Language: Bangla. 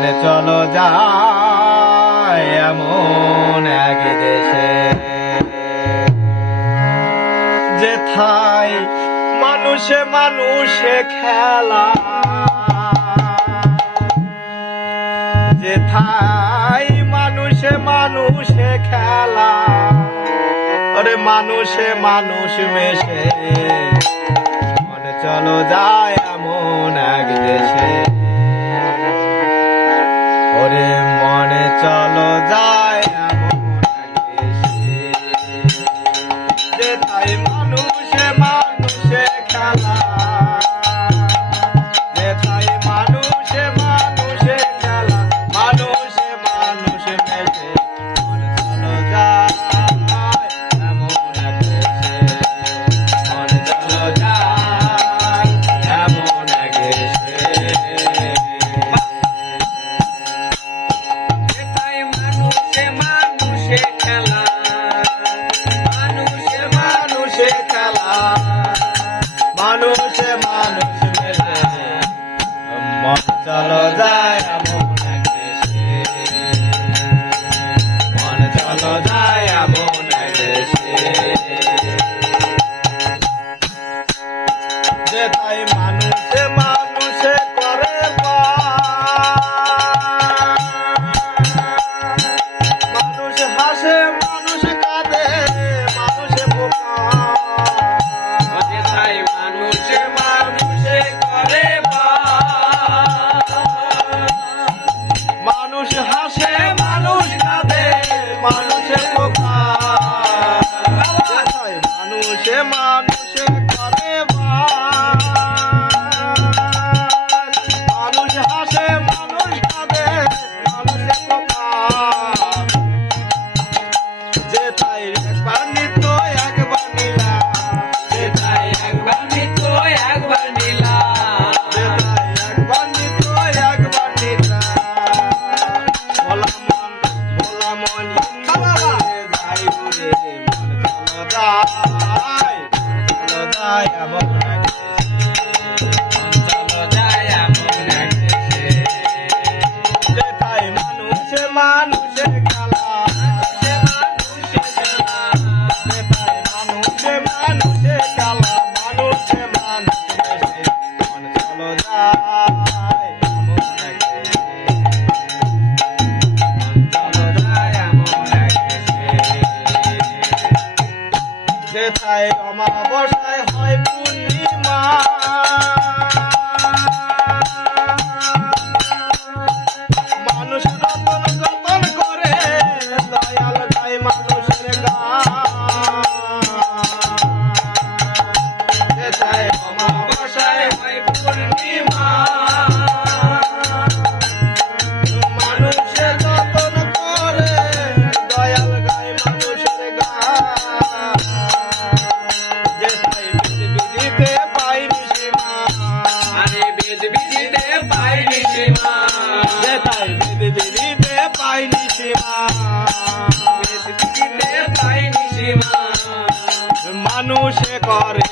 মনে চলো যায় এমন এক দেশে, যেথায় মানুষে মানুষে খেলা, যেথায় মানুষে মানুষে খেলা, ওরে মানুষে মানুষ মেশে। মনে চলো যায় এমন এক দেশে, ওরে মনে চলো যায় এমন এক দেশে, যেথায় মানুষে মানুষে খেলা, যেথায় মানুষে মানুষে খেলা, মানুষে মানুষ মেশে। মনে চলো যায় এমন এক দেশে, মনে চলো যায় এমন এক দেশে। যেথায় মানুষে মানুষে খেলা, মানুষে মানুষে খেলা, মানুষে মানুষ মেশে। মন চলো যায় এমন এক দেশে, মন চলো যায় এমন এক দেশে, যেথায় মানুষে মানুষে করে মানুষ হাসে মানুষ কাঁদে মানুষে বোকা, যেথায় মানুষে মানুষে করে মানুষ হাসে মানুষ কাঁদে মানুষে বোকা, যেথায় মানুষে মানুষে করে মানুষ হাসে মানুষ কাঁদে মানুষে বোকা, যেথায় একবার নিত্য একবার নীলা, যেথায় একবার নিত্য একবার নীলা, যেথায় একবার নিত্য একবার নীলা। ভোলা মন ভোলা মন যাই ঘুরে, মন চলো যায়, চলো যায় এমন এক দেশে, চলো যায় এমন এক দেশে, যেথায় মানুষে মানুষে খেলা, মানুষে খেলা, যেথায় মানুষে মানুষে খেলা, মানুষে মানুষ মেশে। মন চলো যায় এমন এক দেশে, মন চলো যায় এমন এক দেশে, যেথায় অমাবস্যায় হয় পূর্ণিমা, মানুষ যতন যতন করে দয়াল গায় মানুষের গান, যেথায় অমাবস্যায় হয় পূর্ণিমা, মানুষে যতন করে দয়াল গায় মানুষের গান, যেথায় বিধিতে পাইনি সীমা, আরে বেদ বিধিতে পাইনি সীমা, যেথায় বিধিতে পাইনি সীমা, বেদ বিধিতে পাইনি সীমা, মানুষে করে